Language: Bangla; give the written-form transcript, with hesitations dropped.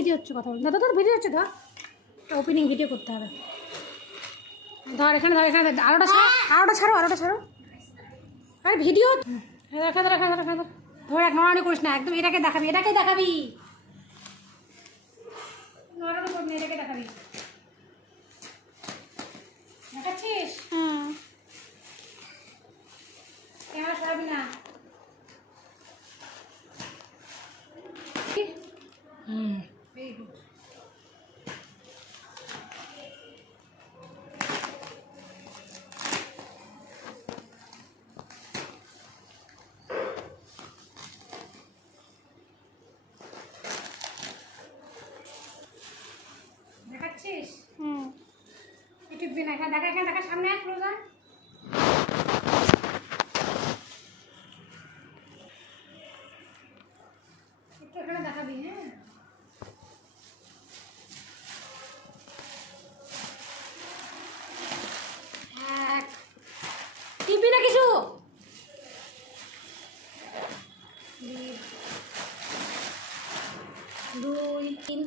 ভিডিও হচ্ছে, কথা বল দাদা, তোর ভিডিও হচ্ছে, ধর ওপেনিং ভিডিও করতে হবে। ধর এখানে, ধর এখানে, আরোটা ছাড়ো, আরোটা ছাড়ো, আরোটা ছাড়ো। আরে ভিডিও দেখা দেখা দেখা ধর, এক নড়ানি করিস না, একদম এটাকে দেখাবি, এটাকে দেখাবি, নড়ানি করবি না, এটাকে দেখাবি। দেখাচ্ছিস? ক্যামেরা সরাবি না। Very good. দেখাচ্ছিস? টিপবি না, এখানে দেখা, এখানে দেখা, সামনে ক্লোজার। একটু এখানে দেখাবি, হ্যাঁ, টিপবি না কিছু। 2 3